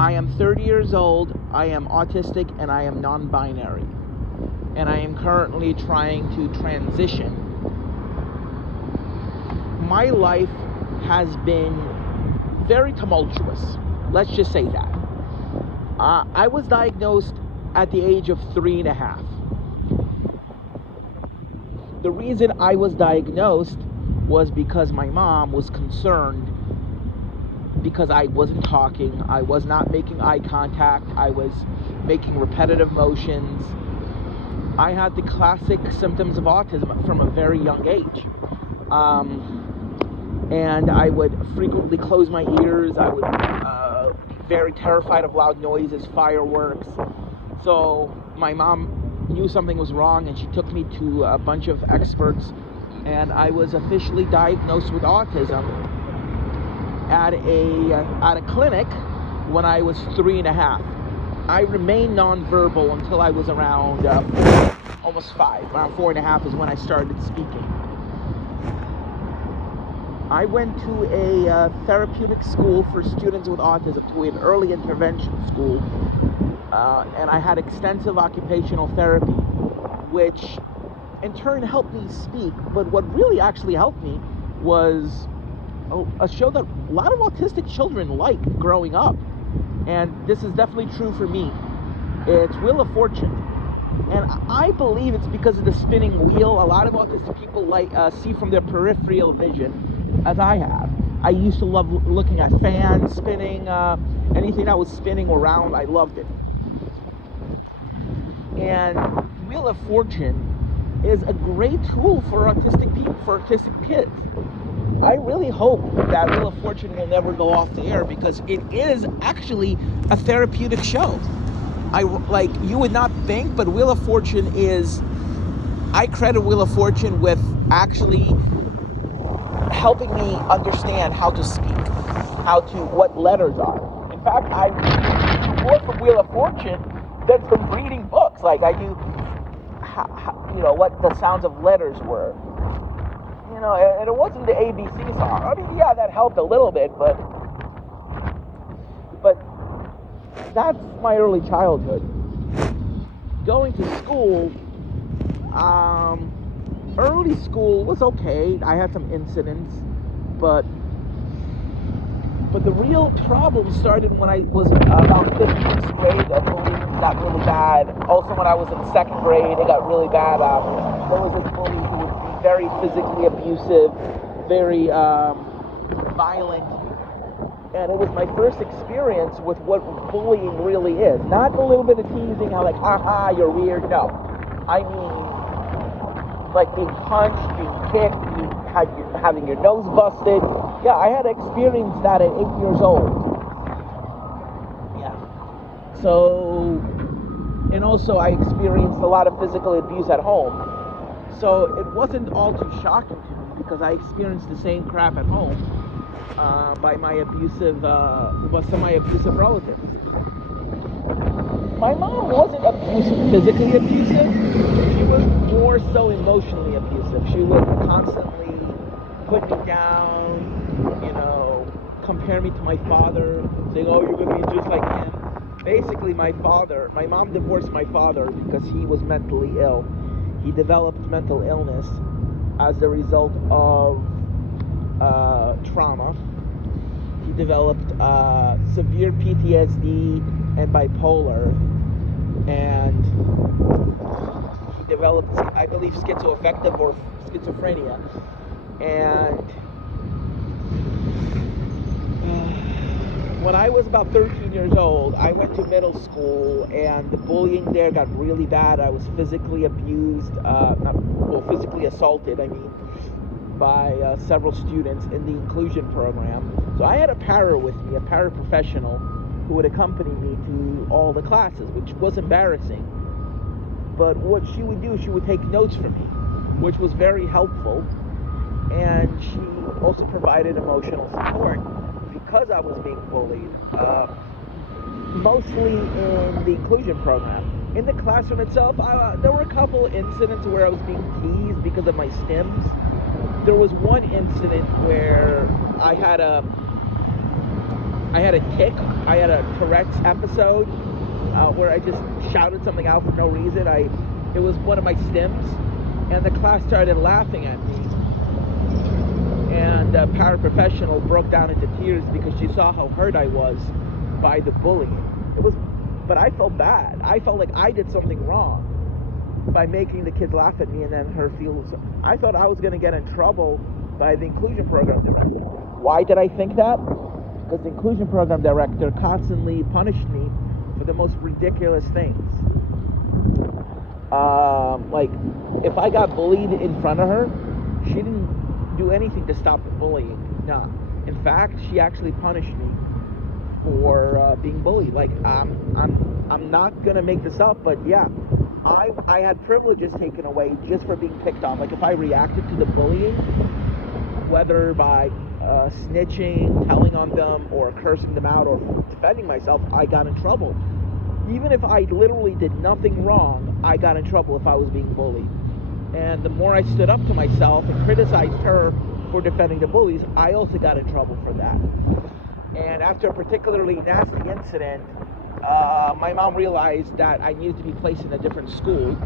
I am 30 years old, I am autistic, and I am non-binary. And I am currently trying to transition. My life has been very tumultuous. Let's just say that. I was diagnosed at the age of 3.5. The reason I was diagnosed was because my mom was concerned because I wasn't talking, I was not making eye contact, I was making repetitive motions. I had the classic symptoms of autism from a very young age. And I would frequently close my ears. I would be very terrified of loud noises, fireworks. So my mom knew something was wrong, and she took me to a bunch of experts, and I was officially diagnosed with autism at a clinic when I was 3.5. I remained nonverbal until I was around almost 5. Around 4.5 is when I started speaking. I went to a therapeutic school for students with autism, to an early intervention school, and I had extensive occupational therapy, which in turn helped me speak. But what really actually helped me was a show that a lot of autistic children like growing up, and this is definitely true for me. It's Wheel of Fortune, and I believe it's because of the spinning wheel. A lot of autistic people see from their peripheral vision, as I have. I used to love looking at fans spinning, anything that was spinning around, I loved it. And Wheel of Fortune is a great tool for autistic people, for autistic kids. I really hope that Wheel of Fortune will never go off the air, because it is actually a therapeutic show. You would not think, but Wheel of Fortune is, I credit Wheel of Fortune with actually helping me understand how to speak, what letters are. In fact, more from Wheel of Fortune than from reading books. Like I knew, what the sounds of letters were. And it wasn't the ABC song. I mean, yeah, that helped a little bit, but that's my early childhood. Going to school, early school was okay. I had some incidents, but the real problem started when I was about 5th, 6th grade. The bullying got really bad. Also, when I was in 2nd grade, it got really bad. There was this bully who would be very physically abusive, very violent, and it was my first experience with what bullying really is. Not a little bit of teasing, how like, haha, you're weird. No, I mean, like being punched, being kicked, having your nose busted. Yeah, I had experienced that at 8 years old. Yeah. So, and also I experienced a lot of physical abuse at home. So it wasn't all too shocking to me, because I experienced the same crap at home by some of my abusive relatives. My mom wasn't physically abusive. She was more so emotionally abusive. She would constantly put me down, compare me to my father, saying, oh, you're going to be just like him. Basically, my mom divorced my father because he was mentally ill. He developed mental illness as a result of trauma. He developed severe PTSD and bipolar, and he developed, I believe, schizoaffective or schizophrenia. And when I was about 13 years old, I went to middle school, and the bullying there got really bad. I was physically abused, physically assaulted, by several students in the inclusion program. So I had a para with me, a paraprofessional, who would accompany me to all the classes, which was embarrassing. But what she would do, she would take notes for me, which was very helpful. And she also provided emotional support because I was being bullied, mostly in the inclusion program. In the classroom itself, there were a couple incidents where I was being teased because of my stims. There was one incident where I had I had a tic. I had a Tourette's episode where I just shouted something out for no reason. It was one of my stims, and the class started laughing at me. And a paraprofessional broke down into tears because she saw how hurt I was by the bullying. But I felt bad. I felt like I did something wrong by making the kids laugh at me and then her feel. I thought I was going to get in trouble by the inclusion program director. Why did I think that? Because the inclusion program director constantly punished me for the most ridiculous things. Like, if I got bullied in front of her, she didn't do anything to stop the bullying. Nah. In fact, she actually punished me for being bullied. Like, I'm not gonna make this up, but yeah, I had privileges taken away just for being picked on. Like, if I reacted to the bullying, whether by snitching, telling on them, or cursing them out, or defending myself, I got in trouble. Even if I literally did nothing wrong, I got in trouble if I was being bullied. And the more I stood up to myself and criticized her for defending the bullies, I also got in trouble for that. And after a particularly nasty incident, my mom realized that I needed to be placed in a different school.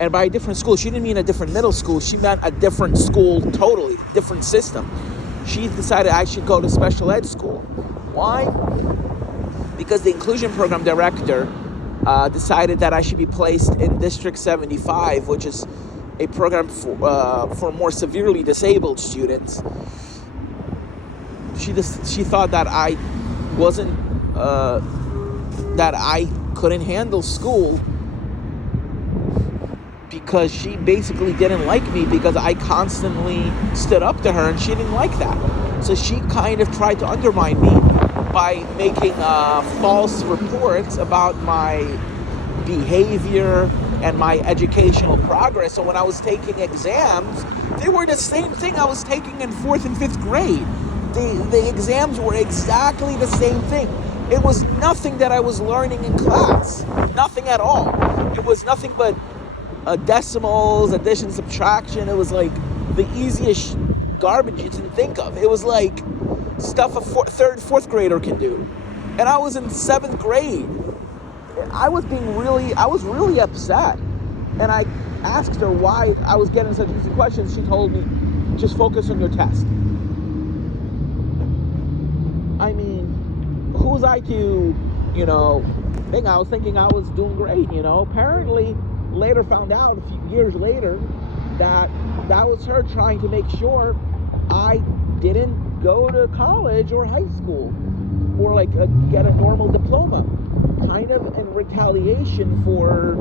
And by a different school, she didn't mean a different middle school. She meant a different school, totally different system. She decided I should go to special ed school. Why? Because the inclusion program director decided that I should be placed in District 75, which is a program for more severely disabled students. She thought that I wasn't, that I couldn't handle school, because she basically didn't like me because I constantly stood up to her, and she didn't like that. So she kind of tried to undermine me by making false reports about my behavior and my educational progress. So when I was taking exams, they were the same thing I was taking in 4th and 5th grade. The exams were exactly the same thing. It was nothing that I was learning in class. Nothing at all. It was nothing but decimals, addition, subtraction. It was like the easiest garbage you can think of. It was like stuff a 3rd, 4th grader can do. And I was in 7th grade. I was really upset. And I asked her why I was getting such easy questions. She told me, just focus on your test. I mean, who was I to, think? I was thinking I was doing great, Apparently, later found out, a few years later, that was her trying to make sure I didn't go to college or high school or get a normal diploma, kind of in retaliation for,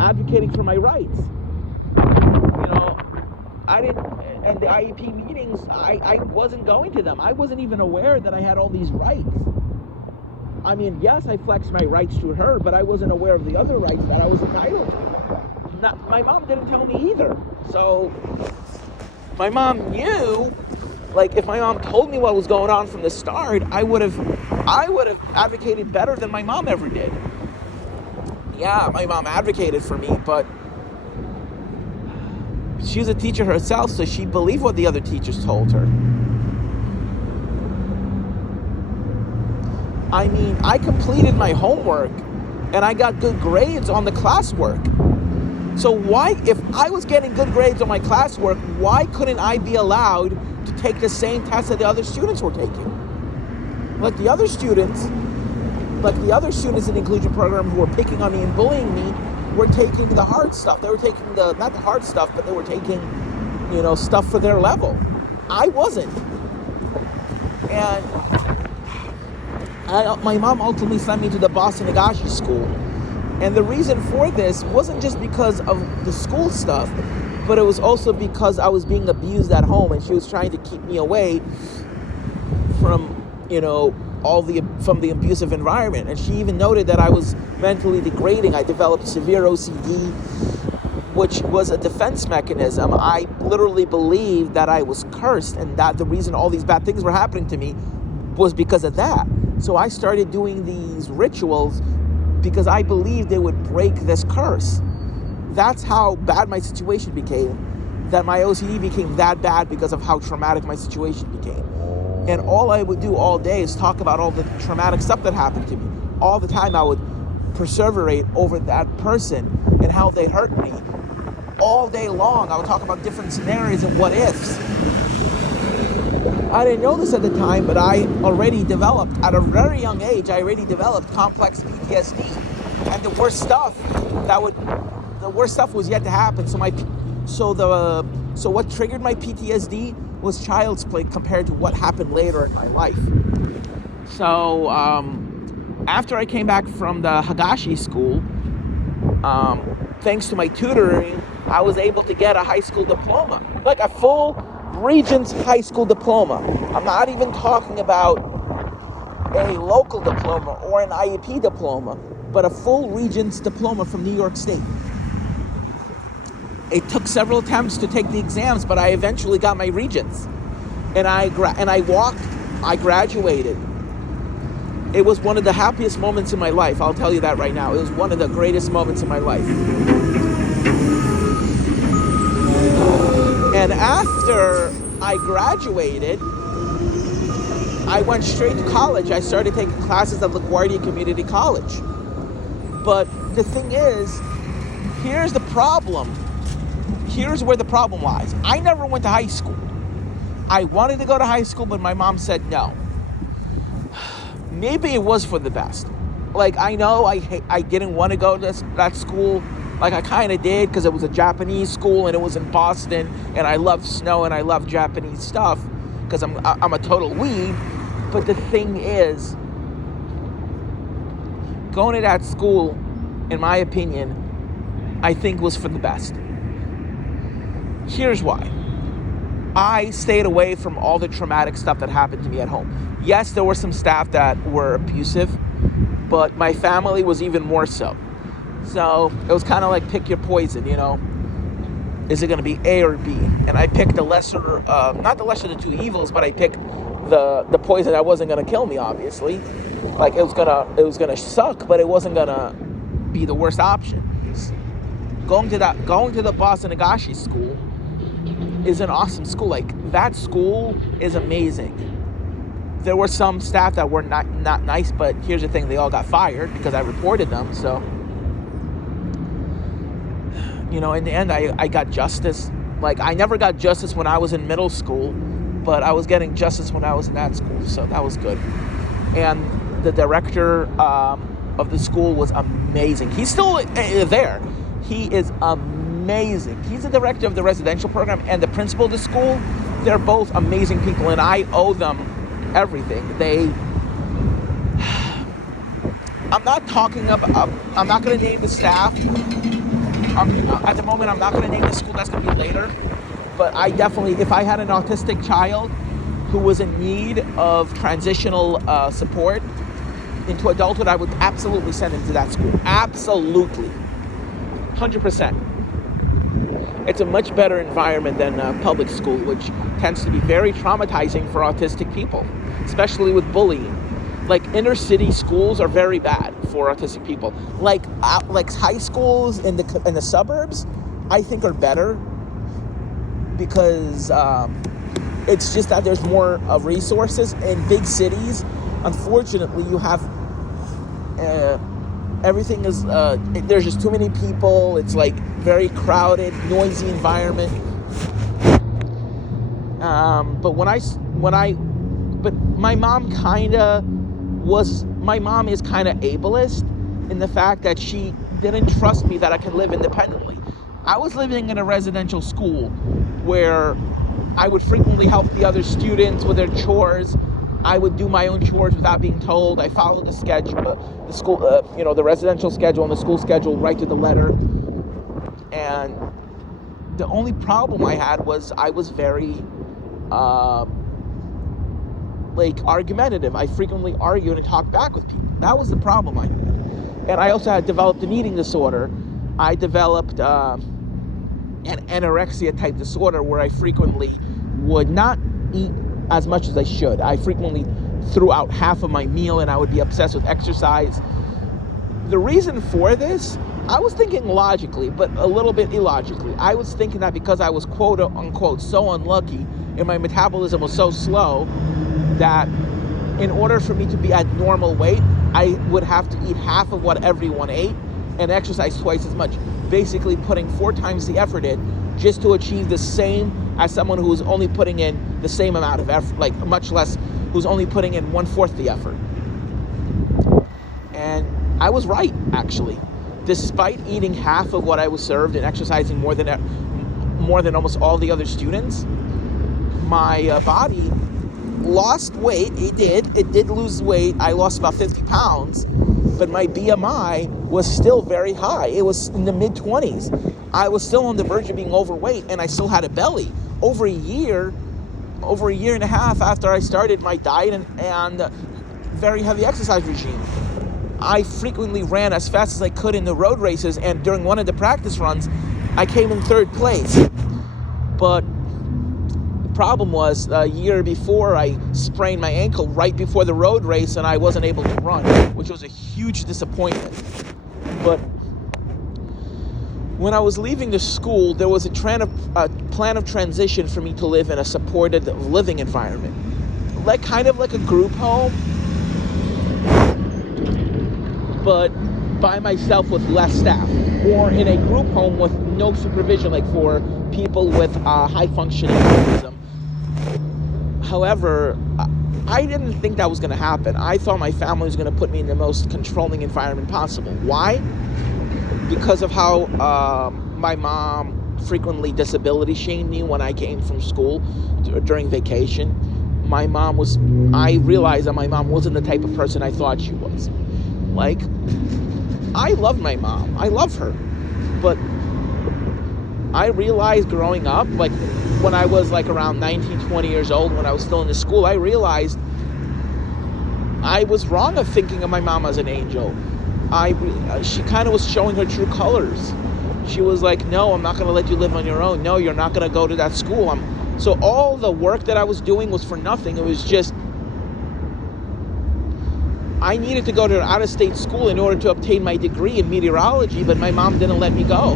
advocating for my rights. I didn't, and the IEP meetings, I wasn't going to them. I wasn't even aware that I had all these rights. I mean, yes, I flexed my rights to her, but I wasn't aware of the other rights that I was entitled to. My mom didn't tell me either. So my mom knew, if my mom told me what was going on from the start, I would have advocated better than my mom ever did. Yeah, my mom advocated for me, but she was a teacher herself, so she believed what the other teachers told her. I mean, I completed my homework and I got good grades on the classwork. So why, if I was getting good grades on my classwork, why couldn't I be allowed to take the same test that the other students were taking? Like the other students in the inclusion program who were picking on me and bullying me were taking the hard stuff. They were taking not the hard stuff, but they were taking, stuff for their level. I wasn't. And my mom ultimately sent me to the Boston Nagashi school. And the reason for this wasn't just because of the school stuff, but it was also because I was being abused at home, and she was trying to keep me away from, from the abusive environment. And she even noted that I was mentally degrading. I developed severe OCD, which was a defense mechanism. I literally believed that I was cursed, and that the reason all these bad things were happening to me was because of that. So I started doing these rituals because I believed they would break this curse. That's how bad my situation became, that my OCD became that bad because of how traumatic my situation became. And all I would do all day is talk about all the traumatic stuff that happened to me. All the time I would perseverate over that person and how they hurt me. All day long I would talk about different scenarios and what ifs. I didn't know this at the time, but I already developed, at a very young age, I already developed complex PTSD. And the worst stuff was yet to happen. So what triggered my PTSD was child's play compared to what happened later in my life. So after I came back from the Hagashi school, thanks to my tutoring, I was able to get a high school diploma, like a full Regents high school diploma. I'm not even talking about a local diploma or an IEP diploma, but a full Regents diploma from New York State. It took several attempts to take the exams, but I eventually got my Regents, and I graduated. It was one of the happiest moments in my life. I'll tell you that right now. It was one of the greatest moments in my life. And after I graduated, I went straight to college. I started taking classes at LaGuardia Community College. But the thing is, here's the problem. Here's where the problem lies. I never went to high school. I wanted to go to high school, but my mom said no. Maybe it was for the best. Like, I know I didn't want to go to that school. Like, I kind of did, because it was a Japanese school and it was in Boston, and I love snow and I love Japanese stuff because I'm a total weeb. But the thing is, going to that school, in my opinion, I think was for the best. Here's why. I stayed away from all the traumatic stuff that happened to me at home. Yes, there were some staff that were abusive, but my family was even more so. So it was kind of like pick your poison, you know. Is it going to be A or B? And I picked the lesser, not the lesser of the two evils, but I picked the poison that wasn't going to kill me, obviously. Like, it was gonna suck, but it wasn't gonna be the worst option. Going to the Boston Nagashi school is an awesome school. Like, that school is amazing. There were some staff that were not nice, but here's the thing, they all got fired because I reported them. So, you know, in the end, I got justice. Like, I never got justice when I was in middle school, but I was getting justice when I was in that school, so that was good. And the director of the school was amazing. He's still there. He is amazing. He's the director of the residential program, and the principal of the school. They're both amazing people, and I owe them everything. I'm not going to name the staff. At the moment, I'm not going to name the school. That's going to be later. But I definitely, if I had an autistic child who was in need of transitional support into adulthood, I would absolutely send him to that school. Absolutely. 100%. It's a much better environment than public school, which tends to be very traumatizing for autistic people, especially with bullying. Like, inner city schools are very bad for autistic people. Like high schools in the suburbs, I think are better because it's just that there's more resources. In big cities, unfortunately, you have everything is there's just too many people. It's like very crowded, noisy environment. But my mom is kind of ableist in the fact that she didn't trust me that I could live independently. I was living in a residential school where I would frequently help the other students with their chores. I would do my own chores without being told. I followed the schedule, the residential schedule and the school schedule right to the letter. And the only problem I had was I was very argumentative. I frequently argued and talked back with people. That was the problem I had. And I also had developed an eating disorder. I developed an anorexia type disorder where I frequently would not eat as much as I should. I frequently threw out half of my meal, and I would be obsessed with exercise. The reason for this, I was thinking logically, but a little bit illogically. I was thinking that because I was quote unquote so unlucky and my metabolism was so slow, that in order for me to be at normal weight, I would have to eat half of what everyone ate and exercise twice as much, basically putting 4 times the effort in just to achieve the same as someone who's only putting in the same amount of effort, like much less, who's only putting in 1/4 the effort. And I was right, actually. Despite eating half of what I was served and exercising more than almost all the other students, my body lost weight. It did lose weight. I lost about 50 pounds, but my BMI was still very high. It was in the mid-20s. I was still on the verge of being overweight, and I still had a belly. Over a year and a half after I started my diet and very heavy exercise regime, I frequently ran as fast as I could in the road races, and during one of the practice runs, I came in 3rd place. But the problem was, a year before, I sprained my ankle right before the road race, and I wasn't able to run, which was a huge disappointment. But when I was leaving the school, there was a plan of transition for me to live in a supported living environment, kind of like a group home, but by myself with less staff, or in a group home with no supervision, like for people with high functioning autism. However, I didn't think that was going to happen. I thought my family was going to put me in the most controlling environment possible. Why? Because of how my mom frequently disability shamed me when I came from school during vacation. I realized that my mom wasn't the type of person I thought she was. Like, I love my mom. I love her. But I realized growing up, like when I was like around 19, 20 years old, when I was still in the school, I realized I was wrong of thinking of my mom as an angel. She kind of was showing her true colors. She was like, no, I'm not going to let you live on your own. No, you're not going to go to that school. So all the work that I was doing was for nothing. It was just, I needed to go to an out-of-state school in order to obtain my degree in meteorology, but my mom didn't let me go.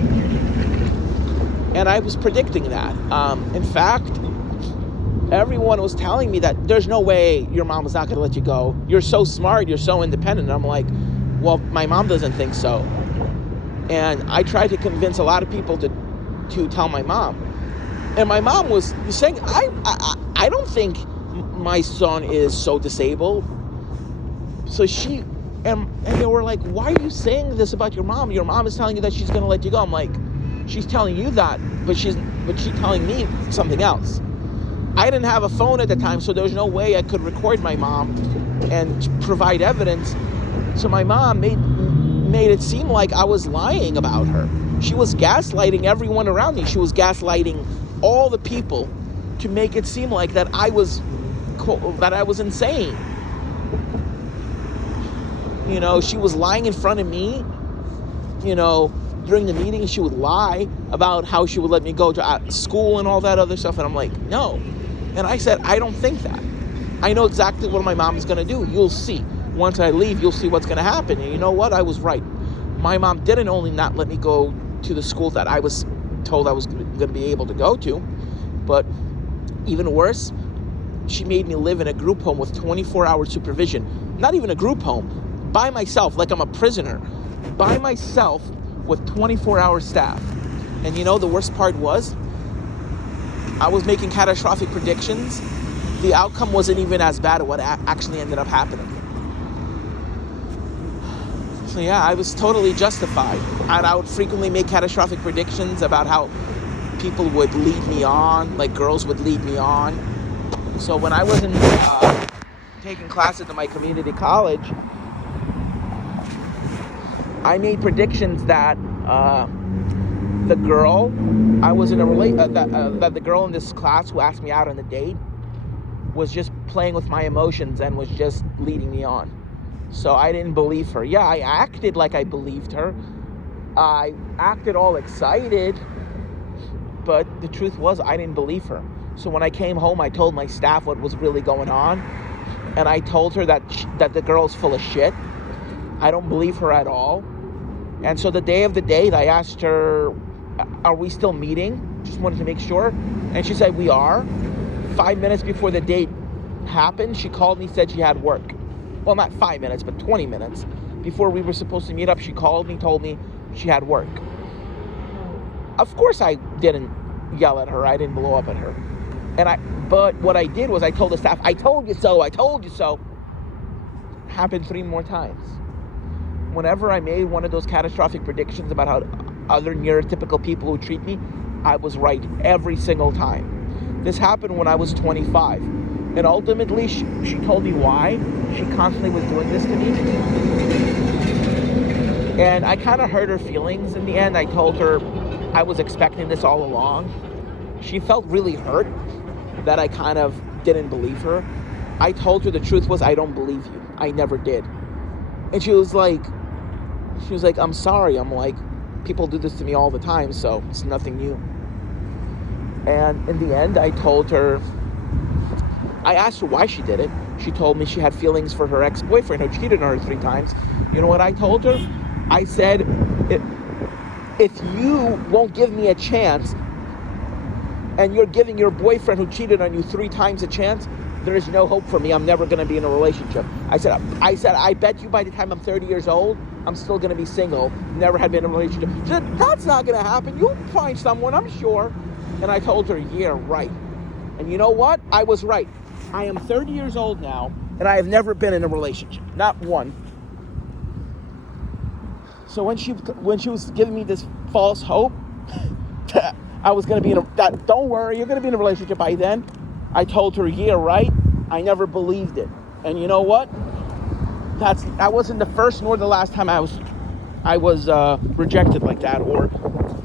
And I was predicting that. In fact, everyone was telling me that there's no way your mom is not going to let you go. You're so smart. You're so independent. And I'm like, well, my mom doesn't think so. And I tried to convince a lot of people to tell my mom. And my mom was saying, I don't think my son is so disabled. So and they were like, why are you saying this about your mom? Your mom is telling you that she's going to let you go. I'm like, she's telling you that, but she's telling me something else. I didn't have a phone at the time, so there was no way I could record my mom and provide evidence. So my mom made it seem like I was lying about her. She was gaslighting everyone around me. She was gaslighting all the people to make it seem like that I was insane. You know, she was lying in front of me. You know, during the meeting, she would lie about how she would let me go to school and all that other stuff. And I'm like, no. And I said, I don't think that. I know exactly what my mom is going to do. You'll see. Once I leave, you'll see what's going to happen. And you know what? I was right. My mom didn't only not let me go to the school that I was told I was going to be able to go to, but even worse, she made me live in a group home with 24-hour supervision. Not even a group home. By myself, like I'm a prisoner. By myself with 24-hour staff. And you know, the worst part was, I was making catastrophic predictions. The outcome wasn't even as bad as what actually ended up happening. So yeah, I was totally justified. And I would frequently make catastrophic predictions about how people would lead me on, like girls would lead me on. So when I was taking classes at my community college, I made predictions that the girl I was in that the girl in this class who asked me out on a date was just playing with my emotions and was just leading me on. So I didn't believe her. Yeah, I acted like I believed her. I acted all excited, but the truth was I didn't believe her. So when I came home, I told my staff what was really going on, and I told her that the girl's full of shit. I don't believe her at all. And so the day of the date, I asked her, are we still meeting? Just wanted to make sure. And she said, we are. 5 minutes before the date happened, she called me, said she had work. Well, not 5 minutes, but 20 minutes before we were supposed to meet up. She called me, told me she had work. Of course, I didn't yell at her. I didn't blow up at her. But what I did was I told the staff, I told you so, I told you so. Happened 3 more times. Whenever I made one of those catastrophic predictions about how other neurotypical people would treat me, I was right every single time. This happened when I was 25. And ultimately, she told me why she constantly was doing this to me. And I kind of hurt her feelings in the end. I told her I was expecting this all along. She felt really hurt that I kind of didn't believe her. I told her the truth was, I don't believe you. I never did. And she was like, I'm sorry. I'm like, people do this to me all the time, so it's nothing new. And in the end, I asked her why she did it. She told me she had feelings for her ex-boyfriend who cheated on her 3 times. You know what I told her? I said, if you won't give me a chance, and you're giving your boyfriend who cheated on you 3 times a chance, there is no hope for me. I'm never going to be in a relationship. I said, I bet you by the time I'm 30 years old, I'm still going to be single, never had been in a relationship. She said, that's not going to happen. You'll find someone, I'm sure. And I told her, yeah, right. And you know what? I was right. I am 30 years old now, and I have never been in a relationship. Not one. So when she was giving me this false hope, I was going to be don't worry, you're going to be in a relationship by then. I told her, yeah, right. I never believed it. And you know what? That wasn't the first nor the last time I was rejected like that or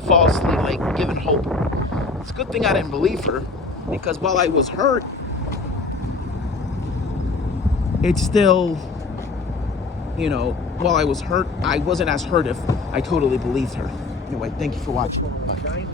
falsely given hope. It's a good thing I didn't believe her, because while I was hurt, it's still, while I was hurt, I wasn't as hurt if I totally believed her. Anyway, thank you for watching. Bye.